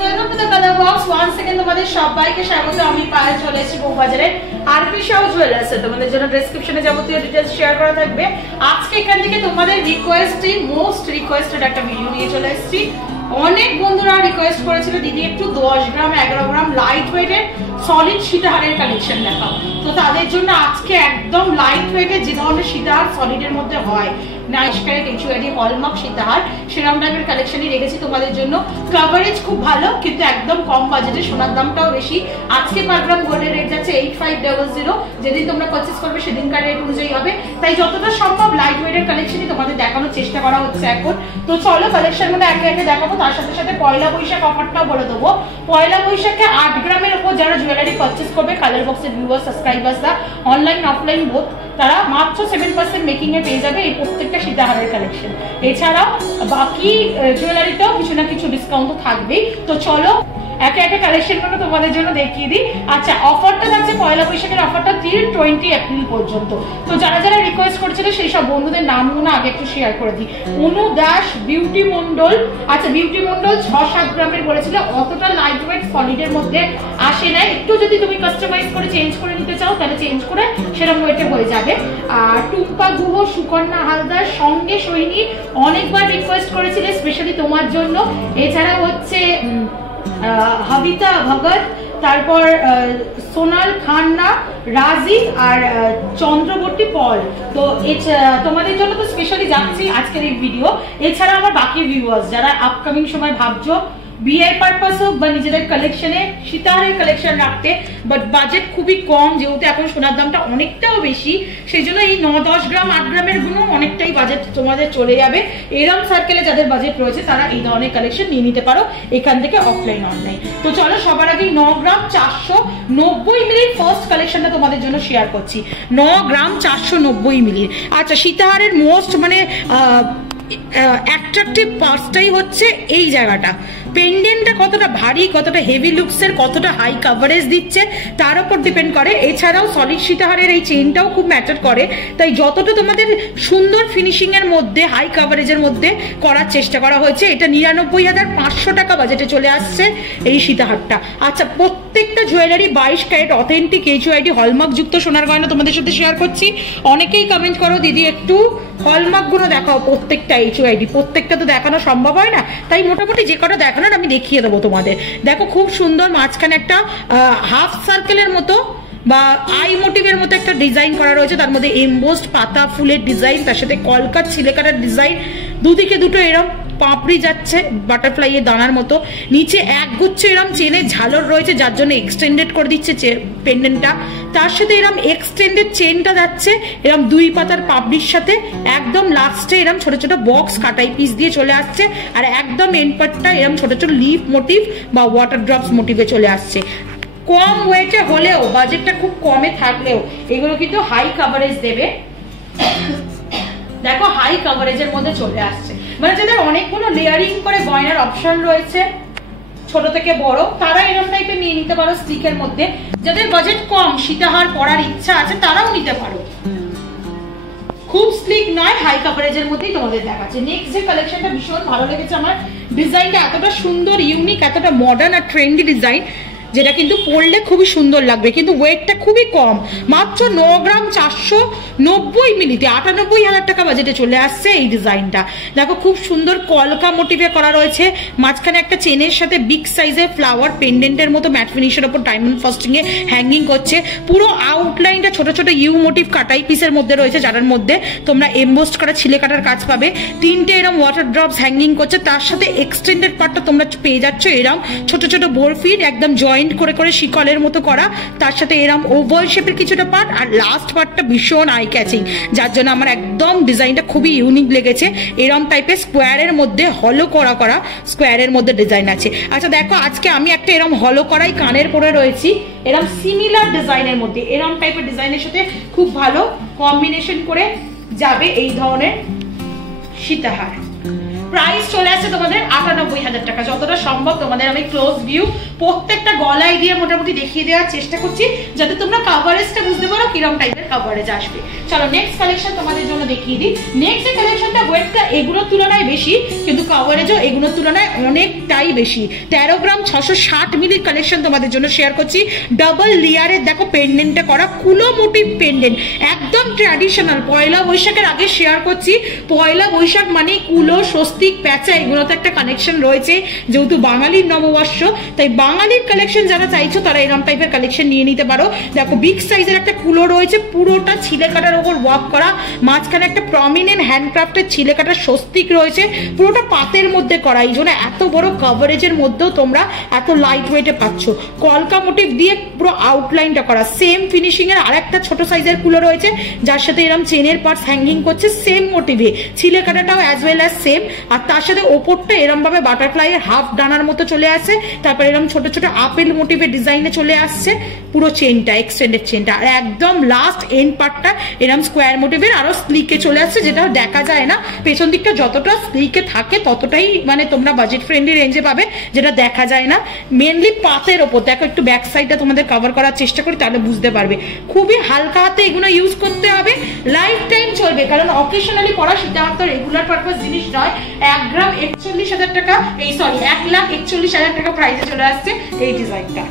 Welcome to the Colour Box. Once second তোমাদের সবাইকে স্বাগত। আমি পায়েল চলে এসেছি বউবাজারে আরপি শাহ জুয়েলার্সে। তোমাদের জন্য ডেসক্রিপশনে যাবতীয় ডিটেইলস শেয়ার করা থাকবে। আজকে এখান থেকে তোমাদের মোস্ট রিকোয়েস্টেড একটা ভিডিও নিয়ে চলে এসেছি। অনেক বন্ধুরা রিকোয়েস্ট করেছিল দিদি একটু 10 গ্রাম 11 গ্রাম লাইট ওয়েটের সলিড সীতাহারের কালেকশন দেখাও। তো তাদের জন্য আজকে একদম লাইট ওয়েটের যে ধরনের সীতাহার সলিডের মধ্যে হয়, নাইস ক্যারেট HUID হলমার্ক সীতাহার, সেরকম টাইপের কালেকশনই রেখেছি তোমাদের জন্য। কভারেজ খুব ভালো, কিন্তু একদম কম বাজেটে, সোনার দামটাও বেশি। আজকে পার গ্রাম গোল্ডের রেট যাচ্ছে 8500। যেদিন তোমরা পারচেজ করবে সেদিনকার রেট অনুযায়ী হবে। তাই যতটা সম্ভব লাইট ওয়েটের কালেকশনই তোমাদের দেখানোর চেষ্টা করা হচ্ছে এখন। তো চলো কালেকশন গুলো একে একে দেখাবো। তার সাথে সাথে পয়লা বৈশাখ অফারটাও বলে দেবো। পয়লা বৈশাখে 8 গ্রামের উপর যারা জুয়েলারি পারচেজ করবে, কালার বক্সের ভিউয়ার সাবস্ক্রাইবার্সরা অনলাইন অফলাইন বোথ, তারা মাত্র 7% মেকিং এ পেয়ে যাবে এই প্রত্যেকটা সীতাহারের কালেকশন। এছাড়াও বাকি জুয়েলারিতেও কিছু না কিছু ডিসকাউন্ট থাকবেই। তো চলো একে একে কালেকশন গুলো তোমাদের জন্য দেখিয়ে দিই। আচ্ছা, অফারটা থাকছে পয়লা বৈশাখের অফারটা 20 এপ্রিল পর্যন্ত। তো যারা যারা রিকোয়েস্ট করছিল সেই সব বন্ধুদের নামগুলো আগে একটু শেয়ার করে দিই। অনু দাস, বিউটি মন্ডল। আচ্ছা, বিউটি মন্ডল 6-7 গ্রামের বলেছিল, অতটা লাইট ওয়েট সলিডের মধ্যে আসে না। একটু যদি তুমি কাস্টমাইজ করে চেঞ্জ করে নিতে চাও তাহলে চেঞ্জ করে সেরকম ওয়েটে হয়ে যাবে। আর টুম্পা গুহ, সুকন্যা হালদার, সঙ্গে সৈনী অনেকবার রিকোয়েস্ট করেছিলে স্পেশালি তোমার জন্য। এছাড়া হচ্ছে হাবিতা ভগত, তারপর সোনাল খান্না, রাজি আর চন্দ্রবর্তী পল। তো তোমাদের জন্য তো স্পেশালি যাচ্ছি আজকের এই ভিডিও। এছাড়া আমার বাকি ভিউয়ার্স যারা আপকামিং সময় ভাবছো বিআই পারপাস হোক বা নিজেদের কালেকশনে সীতাহারের কালেকশন রাখতে, বাট বাজেট খুবই কম, যেহেতু এখন সোনার দামটা অনেকটাও বেশি, সেই জন্য এই 9-10 গ্রাম 8 গ্রামের গুলো অনেকটাই বাজেট তোমাদের চলে যাবে। এরম সার্কেলে যাদের বাজেট রয়েছে তারা এই ধরনের কালেকশন নিয়ে নিতে পারো এখান থেকে অফলাইন অনলাইন। তো চলো সবার আগে 9 গ্রাম 490 মিলির ফার্স্ট কালেকশনটা তোমাদের জন্য শেয়ার করছি। 9 গ্রাম 490 মিলির। আচ্ছা, সীতাহারের মোস্ট অ্যাট্রাকটিভ পার্টটাই হচ্ছে এই জায়গাটা। পেন্ডেন্টটা কতটা ভারী, কতটা হেভি লুকসের, কতটা হাই কভারেজ দিচ্ছে তার উপর ডিপেন্ড করে। এছাড়াও সলিড সীতাহারের এই চেইনটাও খুব ম্যাটার করে। তাই যতটা তোমাদের সুন্দর ফিনিশিং এর মধ্যে, হাই কভারেজের মধ্যে করার চেষ্টা করা হয়েছে। এটা 99,500 টাকা বাজেটে চলে আসছে এই সীতাহারটা। আচ্ছা, প্রত্যেকটা jewellery 22 carat authentic HUID hallmark যুক্ত সোনার গয়না তোমাদের সাথে শেয়ার করছি। অনেকেই কমেন্ট করো দিদি একটু হলমার্ক গুলো দেখাও, প্রত্যেকটা HUID, প্রত্যেকটা তো দেখানো সম্ভব হয় না, তাই মোটামুটি যে কটা দেখানোর আমি দেখিয়ে দেবো তোমাদের। দেখো খুব সুন্দর মাঝখানে একটা হাফ সার্কেলের মতো বা আই মোটিভের মতো একটা ডিজাইন করা রয়েছে, তার মধ্যে এমবোসড পাতা ফুলের ডিজাইন, তার সাথে কলকা ছিলেকাটার ডিজাইন, দুদিকে দুটো এরম পাপড়ি যাচ্ছে বাটারফ্লাই এর দানার মতো, নিচে একগুচ্ছ এরম চেনের ঝালর রয়েছে যার জন্য এক্সটেন্ডেড করে দিচ্ছে পেন্ডেন্টটা। তার সাথে এরম এক্সটেন্ডেড চেনটা যাচ্ছে এরম 2 পাতার পাপড়ির সাথে, একদম লাস্টে এরম ছোট ছোট বক্স কাটাই পিস দিয়ে চলে আসছে, আর একদম এন্ড পার্টটা এরম ছোট ছোট লিফ মোটিভ বা ওয়াটার ড্রপস মোটিভে চলে আসছে। কম ওয়েটে হলেও, বাজেটটা খুব কমে থাকলেও এগুলো কিন্তু হাই কভারেজ দেবে। দেখো হাই কভারেজের মধ্যে চলে আসছে, মানে যাদের অনেকগুলো লেয়ারিং করে গয়নার অপশন রয়েছে ছোট থেকে বড়, তারা এরকম টাইপের নিয়ে নিতে পারো স্টিকের মধ্যে। যাদের বাজেট কম, সীতাহার পরার ইচ্ছা আছে, তারাও নিতে পারো। খুব স্লিক নয়, হাই কভারেজের মধ্যেই তোমাদের দেখাচ্ছে। নেক্সট যে কালেকশনটা ভীষণ ভালো লেগেছে আমার, ডিজাইনটা এতটা সুন্দর, ইউনিক, এতটা মডার্ন আর ট্রেন্ডি ডিজাইন, যেটা কিন্তু পরলে খুবই সুন্দর লাগবে, কিন্তু ওয়েটটা খুবই কম, মাত্র 9 গ্রাম 490 মিলিতে 98,000 টাকা বাজেটে চলে আসছে এই ডিজাইনটা। দেখো খুব সুন্দর কলকা মোটিভে করা রয়েছে, মাঝখানে একটা চেনের সাথে বিগ সাইজের ফ্লাওয়ার পেন্ডেন্টের মতো ম্যাট ফিনিশের ওপর ডায়মন্ড ফাস্টিং এ হ্যাঙ্গিং করছে। পুরো আউটলাইনটা ছোট ছোট ইউ মোটিভ কাটাই পিসের মধ্যে রয়েছে, যার মধ্যে তোমরা এমবোস্ট করা ছিলে কাটার কাজ পাবে। 3টে এরম ওয়াটার ড্রপস হ্যাঙ্গিং করছে, তার সাথে এক্সটেন্ডেড পার্টটা তোমরা পেয়ে যাচ্ছ এরম ছোট ছোট বরফির একদম জয়েন্ট করে করে শিকলের মতো করা, তার সাথে এরম ওভাল শেপের কিছুটা পার্ট, আর লাস্ট পার্টটা ভীষণ আই ক্যাচিং, যার জন্য আমার একদম ডিজাইনটা খুবই ইউনিক লেগেছে। এরম টাইপের স্কোয়ারের মধ্যে হলো করা স্কোয়ারের মধ্যে ডিজাইন আছে। আচ্ছা দেখো, আজকে আমি একটা এরম হলো করাই কানের পরে রয়েছি, এরম সিমিলার ডিজাইনের মধ্যে, এরম টাইপের ডিজাইনের সাথে খুব ভালো কম্বিনেশন করে যাবে এই ধরনের সীতাহার। প্রাইস চলে আসছে তোমাদের 98,000 টাকা। যতটা সম্ভব তোমাদের আমি ক্লোজ ভিউ প্রত্যেকটা গলায় দিয়ে মোটামুটি দেখিয়ে দেওয়ার চেষ্টা করছি, যাতে তোমরা কভারেজটা বুঝতে পারো কিরকম টাইপের কভারেজ আসবে। চলো নেক্সট কালেকশন তোমাদের জন্য দেখিয়ে দিই। নেক্সট কালেকশনটা ওয়েটটা এগুলোর তুলনায় বেশি, কিন্তু কভারেজও এগুলোর তুলনায় অনেকটাই বেশি। 13 গ্রাম 660 মিলির কালেকশন তোমাদের জন্য শেয়ার করছি। ডাবল লেয়ারের দেখো পেন্ডেন্টটা করা, কুলো মোটিভ পেন্ডেন্ট, একদম ট্র্যাডিশনাল। পয়লা বৈশাখের আগে শেয়ার করছি, পয়লা বৈশাখ মানে কুলো, স্বস্তিক, প্যাঁচা, এগুলোতে একটা কানেকশন রয়েছে। যেহেতু বাঙালির নববর্ষ, তাই বাঙালির কালেকশন যারা চাইছো তারা এরকম টাইপের কালেকশন নিয়ে নিতে পারো। দেখো বিগ সাইজের একটা কুলো রয়েছে, পুরোটা ছিলে কাটার ওপর ওয়ার্ক করা, মাঝখানে একটা প্রমিনেন্ট হ্যান্ডক্রাফটের ছিলে কাটার স্বস্তিক রয়েছে, পুরোটা পাতের মধ্যে করা। এই জন্য এত বড় কভারেজের মধ্যেও তোমরা এত লাইট ওয়েটে পাচ্ছ। কলকা মোটিভ দিয়ে পুরো আউটলাইনটা করা। সেম ফিনিশিং এর আরেকটা ছোট সাইজের কুলো রয়েছে, যার সাথে এরকম চেনের পার্টস হ্যাঙ্গিং করছে সেম মোটিভে, ছিলে কাটাটাও অ্যাজ ওয়েল অ্যাজ সেম। আর তার সাথে ওপরটা এরম ভাবে বাটারফ্লাই এর হাফ ডানার মতো চলে আসে, তারপর এরকম ছোট ছোট আপেল মোটিভের ডিজাইনে চলে আসছে পুরো চেনটা, এক্সটেন্ডেড চেনটা। আর একদম লাস্ট এন্ড পার্টটা এরকম স্কোয়ার মোটিভের আরো স্লিকে চলে আসছে, যেটা দেখা যায় না। পেছন দিকটা যতটা স্লিকে থাকে ততটাই মানে তোমরা বাজেট ফ্রেন্ডলি রেঞ্জে পাবে, যেটা দেখা যায় না। মেনলি পাতের ওপর দেখো, একটু ব্যাক সাইডটা তোমাদের কভার করার চেষ্টা করি, তাহলে বুঝতে পারবে। খুবই হালকা হাতে এগুলো ইউজ করতে হবে, লাইফ টাইম চলবে, কারণ অকেশনালি পড়া সেটা তো রেগুলার পারপাস জিনিস নয়। 1 গ্রাম 41,000 টাকা, এই সরি 1,41,000 টাকা প্রাইসে চলে আসছে এই ডিজাইনটা।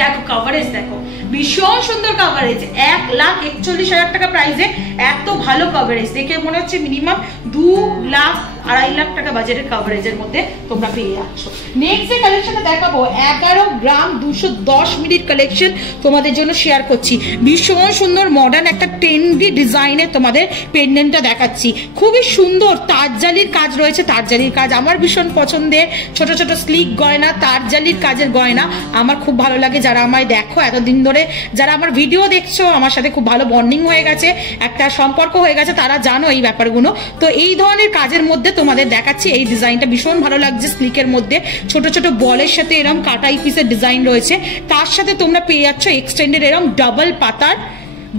দেখো কভারেজ দেখো, ভীষণ সুন্দর কভারেজ। 1,41,000 টাকা প্রাইসে এত ভালো কভারেজ দেখে মনে হচ্ছে মিনিমাম 2 লাখ 2.5 লাখ টাকা বাজেটের কভারেজের মধ্যে তোমরা পেয়ে যাচ্ছ। নেক্সট যে কালেকশনটা দেখাবো 11 গ্রাম 210 মিলির কালেকশন তোমাদের জন্য শেয়ার করছি। ভীষণ সুন্দর মডার্ন একটা ট্রেন্ডি ডিজাইনের তোমাদের পেন্ডেন্টটা দেখাচ্ছি। খুবই সুন্দর তারজালির কাজ রয়েছে, তারজালির কাজ আমার ভীষণ পছন্দের। ছোট ছোট স্লিক গয়না, তারজালির কাজের গয়না আমার খুব ভালো লাগে। যারা আমায় দেখো এতদিন ধরে, যারা আমার ভিডিও দেখছো, আমার সাথে খুব ভালো বন্ডিং হয়ে গেছে, একটা সম্পর্ক হয়ে গেছে, তারা জানো এই ব্যাপারগুলো। তো এই ধরনের কাজের মধ্যে তোমাদের দেখাচ্ছি এই ডিজাইনটা ভীষণ ভালো লাগছে। স্লিকের মধ্যে ছোট ছোট বলের সাথে এরকম কাটাই পিসের ডিজাইন রয়েছে, তার সাথে তোমরা পেয়ে যাচ্ছ এক্সটেন্ডেড এরকম ডাবল পাতার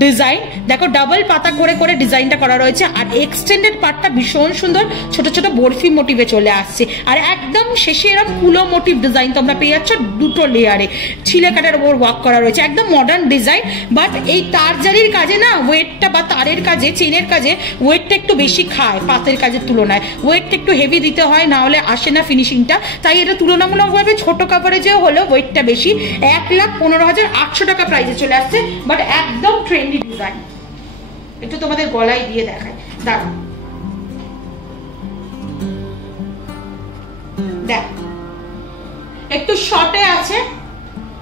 ডিজাইন। দেখো ডাবল পাতা করে করে ডিজাইনটা করা রয়েছে, আর এক্সটেন্ডেড পার্টটা ভীষণ সুন্দর ছোট ছোট বরফি মোটিভে চলে আসছে। আর একদম শেষে এরকম কুলো মোটিভ ডিজাইন তোমরা পেয়ে যাচ্ছ দুটো লেয়ারে, ছিলে কাটার উপর ওয়ার্ক করা রয়েছে, একদম মডার্ন ডিজাইন। বাট এই তারজালির কাজে না ওয়েটটা, বা তারের কাজে, চেনের কাজে ওয়েটটা একটু বেশি খায় পাতের কাজের তুলনায়। ওয়েটটা একটু হেভি দিতে হয়, না হলে আসে না ফিনিশিংটা। তাই এটা তুলনামূলকভাবে ছোট কাভারেজেও হলেও ওয়েটটা বেশি। 1,15,800 টাকা প্রাইসে চলে আসছে, বাট একদম ট্রেন্ডি ডিজাইন। একটু তোমাদের গলায় দিয়ে দেখায়, দাঁড়াও দেখ, একটু শর্টে আছে,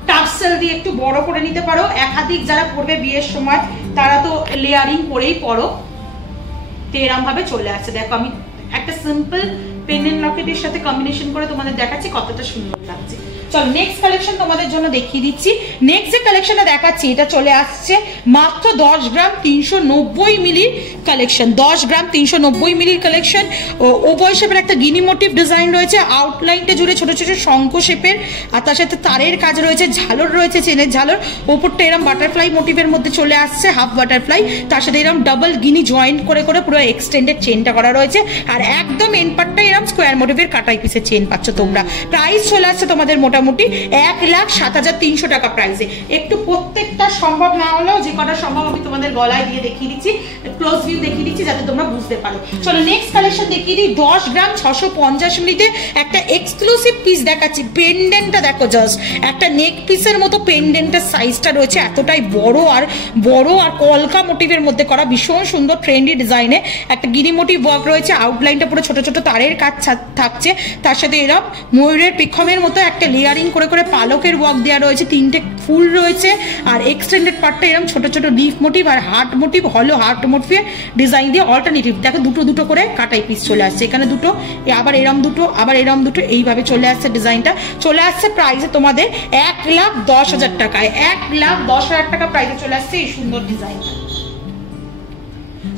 টার্সেল দিয়ে একটু বড় করে নিতে পারো। একাধিক যারা পড়বে বিয়ের সময় তারা তো লেয়ারিং করেই পড়ো। তো এরকম ভাবে চলে আসছে। দেখো আমি একটা সিম্পল পেন্ডেন্ট লকেটের সাথে কম্বিনেশন করে তোমাদের দেখাচ্ছি কতটা সুন্দর লাগছে। চলো নেক্সট কালেকশন তোমাদের জন্য দেখিয়ে দিচ্ছি। নেক্সট যে কালেকশনটা দেখাচ্ছি এটা চলে আসছে মাত্র 10 গ্রাম 390 মিলির কালেকশন। 10 গ্রাম 390 মিলির কালেকশন। ওভার শেপের একটা গিনি মোটিভ ডিজাইন রয়েছে, আউটলাইনটা জুড়ে ছোট ছোট শঙ্খ শেপের, আর তার সাথে তারের কাজ রয়েছে, ঝালর রয়েছে, চেনের ঝালর। ওপরটা এরকম বাটারফ্লাই মোটিভের মধ্যে চলে আসছে, হাফ বাটারফ্লাই, তার সাথে এরকম ডাবল গিনি জয়েন্ট করে করে পুরো এক্সটেন্ডেড চেনটা করা রয়েছে। আর একদম এন্ড পার্টটা এরকম স্কোয়ার মোটিভের কাটাই পিসের চেন পাচ্ছ তোমরা। প্রাইস চলে আসছে তোমাদের মোটামুটি 1,07,300 টাকা প্রাইসে। একটু প্রত্যেকটা সম্ভব না হলেও যে কটা সম্ভব আমি তোমাদের গলায় দিয়ে দেখিয়ে দিচ্ছি, ক্লোজ ভিউ দেখিয়ে দিচ্ছি যাতে তোমরা বুঝতে পারো। চলো নেক্সট কালেকশন দেখিয়ে দিই। 10 গ্রাম 650 মিলিতে একটা এক্সক্লুসিভ পিস দেখাচ্ছি। পেন্ডেন্টটা দেখো, জাস্ট একটা নেক পিসের মতো পেন্ডেন্টের সাইজটা রয়েছে, এতটাই বড় আর কলকা মোটিভের মধ্যে করা, ভীষণ সুন্দর ট্রেন্ডি ডিজাইনে একটা গিনি মোটিভ ওয়ার্ক রয়েছে। আউটলাইনটা পুরো ছোট ছোট তারের কাজ থাকছে, তার সাথে এরকম ময়ূরের পেখমের মতো একটা লেয়ারিং করে করে পালকের ওয়ার্ক দেওয়া রয়েছে, 3টে ফুল রয়েছে। আর এক্সটেন্ডেড পার্টটা এরকম ছোট ছোট লিফ মোটিভ আর হার্ট মোটিভ, হলো হার্ট মোটিভে ডিজাইন দিয়ে অল্টারনেটিভ। দেখো দুটো দুটো করে কাটাই পিস চলে আসছে, এখানে দুটো, আবার এরম দুটো, আবার এরম দুটো, এইভাবে চলে আসছে ডিজাইনটা। চলে আসছে প্রাইসে তোমাদের 1,10,000 টাকায়। 1,10,000 টাকা প্রাইসে চলে আসছে এই সুন্দর ডিজাইনটা।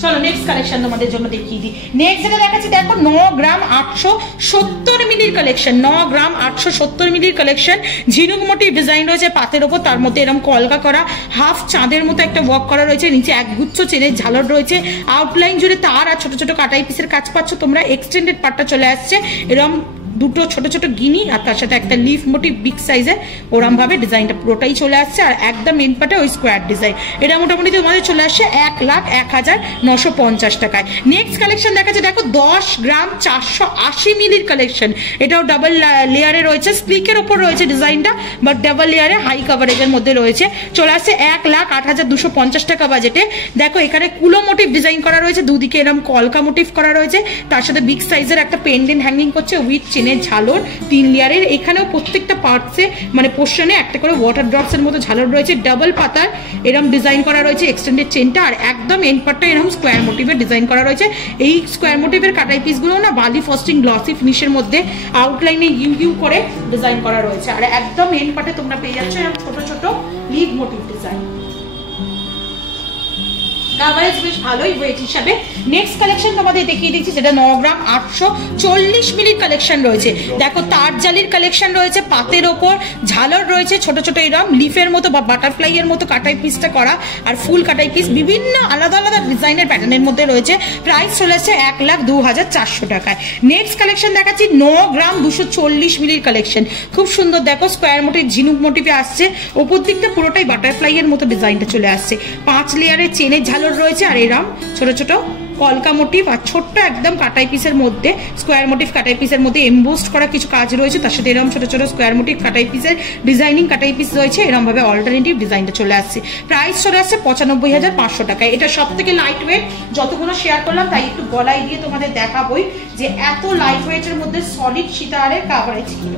চলো নেক্সট কালেকশন তোমাদের জন্য দেখিয়ে দিই। নেক্সট যেটা দেখাচ্ছি দেখো 9 গ্রাম 870 মিলির কালেকশন। 9 গ্রাম 870 মিলির কালেকশন। ঝিনুক মোটিভ ডিজাইন রয়েছে পাতের ওপর, তার মধ্যে এরকম কলকা করা হাফ চাঁদের মতো একটা ওয়ার্ক করা রয়েছে, নিচে একগুচ্ছ চেনের ঝালর রয়েছে, আউটলাইন জুড়ে তার আর ছোট ছোট কাটাই পিসের কাজ পাচ্ছ তোমরা। এক্সটেন্ডেড পার্টটা চলে আসছে এরকম দুটো ছোট ছোট গিনি আর তার সাথে একটা লিফ মোটিভ বিগ সাইজের ওরম ভাবে ডিজাইনটা পুরোটাই চলে আসছে। আর একদম মেন পার্টে ওই স্কোয়ার ডিজাইন, এটা মোটামুটি তোমাদের চলে আসছে 1,01,950 টাকায়। নেক্সট কালেকশন দেখাচ্ছে, দেখো 10 গ্রাম 480 মিলির কালেকশন, এটাও ডাবল লেয়ারে রয়েছে, স্লিকের ওপর রয়েছে ডিজাইনটা, বাট ডাবল লেয়ারে হাই কাভারেজের মধ্যে রয়েছে, চলে আসছে 1,08,250 টাকা বাজেটে। দেখো এখানে কুলো মোটিভ ডিজাইন করা রয়েছে, দুদিকে এরকম কলকা মোটিভ করা রয়েছে, তার সাথে বিগ সাইজের একটা পেন্ডেন্ট হ্যাঙ্গিং করছে উইথ চেনের ঝালর 3 লেয়ারের। এখানেও প্রত্যেকটা পার্টসে মানে পোর্শনে একটা করে ওয়াটার ড্রপসের মতো ঝালর রয়েছে, ডাবল পাতার এরকম ডিজাইন করা রয়েছে এক্সটেন্ডেড চেনটা, আর একদম এন্ড পার্টটা এরকম স্কোয়ার মোটিভের ডিজাইন করা রয়েছে। এই স্কোয়ার মোটিভের কাটাই পিসগুলো না বালি ফস্টিং গ্লসি ফিনিশের মধ্যে আউটলাইনে ইউ ইউ করে ডিজাইন করা রয়েছে, আর একদম এন্ড পার্টে তোমরা পেয়ে যাচ্ছ এরকম ছোট ছোট লিভ মোটিভ ডিজাইন। কাভারেজ বেশ ভালোই ওয়েট হিসাবে। নেক্সট কালেকশন তোমাদের দেখিয়ে দিচ্ছি, যেটা 9 গ্রাম 840 মিলির কালেকশন রয়েছে। দেখো তার জালির কালেকশন রয়েছে, পাতের ওপর ঝালর রয়েছে, ছোট ছোট এরকম লিফের মতো বা বাটারফ্লাই এর মতো কাটাই পিসটা করা, আর ফুল কাটাই পিস বিভিন্ন আলাদা আলাদা ডিজাইনের প্যাটার্নের মধ্যে রয়েছে। প্রাইস চলেছে 1,02,400 টাকায়। নেক্সট কালেকশন দেখাচ্ছি 9 গ্রাম 240 মিলির কালেকশন, খুব সুন্দর। দেখো স্কোয়ার মোটিভ ঝিনুক মোটিভে আসছে, ওপর দিকটা পুরোটাই বাটারফ্লাই এর মতো ডিজাইনটা চলে আসছে, 5 লেয়ারের চেনের ঝালর রয়েছে, আর এরম ছোট ছোট কলকা মোটিভ আর ছোট্ট একদম কাটাই পিসের মধ্যে স্কোয়ার মোটিভ কাটাই পিসের মধ্যে এমবোস্ট করা কিছু কাজ রয়েছে, তার সাথে এরকম ছোট ছোট স্কোয়ার মোটিভ কাটাই পিসের ডিজাইনিং কাটাই পিস রয়েছে, এরকম ভাবে অল্টারনেটিভ ডিজাইনটা চলে আসছে। প্রাইস চলে আসছে 95,500 টাকায়। এটা সব থেকে লাইট ওয়েট, যতগুলো শেয়ার করলাম তাই একটু গলায় দিয়ে তোমাদের দেখাবোই যে এত লাইট ওয়েটের মধ্যে সলিড সীতাহারের কাভারেজ ছিল।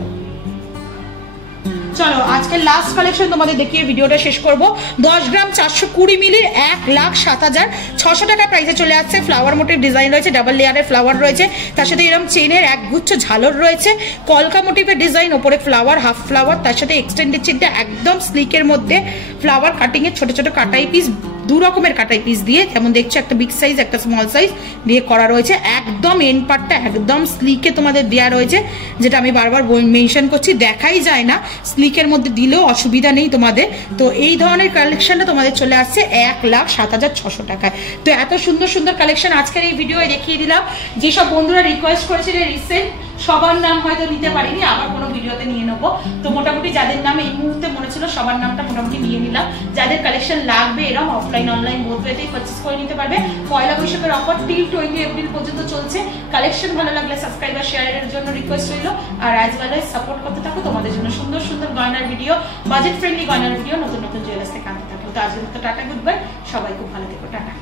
চলো আজকে লাস্ট কালেকশন তোমাদের দেখিয়ে ভিডিওটা শেষ করব। 10 গ্রাম 420 মিলির 1,07,600 টাকা প্রাইসে চলে আসছে। ফ্লাওয়ার মোটিভ ডিজাইন রয়েছে, ডাবল লেয়ারের ফ্লাওয়ার রয়েছে, তার সাথে এরকম চেনের একগুচ্ছ ঝালর রয়েছে, কলকা মোটিভের ডিজাইন, ওপরে ফ্লাওয়ার হাফ ফ্লাওয়ার, তার সাথে এক্সটেন্ডেড চেনটা একদম স্লিকের মধ্যে ফ্লাওয়ার কাটিং এর ছোট ছোট কাটাই পিস, দু রকমের কাটাই পিস দিয়ে, যেমন দেখছো একটা বিগ সাইজ একটা স্মল সাইজ দিয়ে করা রয়েছে। একদম এন্ড পার্টটা একদম স্লিকে তোমাদের দেওয়া রয়েছে, যেটা আমি বারবার মেনশন করছি, দেখাই যায় না, স্লিকের মধ্যে দিলেও অসুবিধা নেই তোমাদের। তো এই ধরনের কালেকশনটা তোমাদের চলে আসছে 1,07,600 টাকায়। তো এত সুন্দর সুন্দর কালেকশন আজকের এই ভিডিও দেখিয়ে দিলাম। যেসব বন্ধুরা রিকোয়েস্ট করেছিলেন রিসেন্ট, সবার নাম হয়তো নিতে পারিনি, আবার কোনো ভিডিওতে নিয়ে নেবো। তো মোটামুটি যাদের নাম এই মুহূর্তে মনে ছিল সবার নামটা মোটামুটি নিয়ে নিলাম। যাদের কালেকশন লাগবে এরকম অফলাইন অনলাইন বোথ ওয়েতেই পারচেজ করে নিতে পারবে। পয়লা বৈশাখের অফার টিল 20 এপ্রিল পর্যন্ত চলছে। কালেকশন ভালো লাগলে সাবস্ক্রাইব আর শেয়ারের জন্য রিকোয়েস্ট রইল, আর অ্যাজ ওয়েল এজ সাপোর্ট করতে থাকো। তোমাদের জন্য সুন্দর সুন্দর গয়নার ভিডিও, বাজেট ফ্রেন্ডলি গয়নার ভিডিও নতুন নতুন জুয়েলার্স থেকে আনতে থাকো। তো আজকের মতো টাটা, গুড বাই, সবাই খুব ভালো থেকো, টাটা।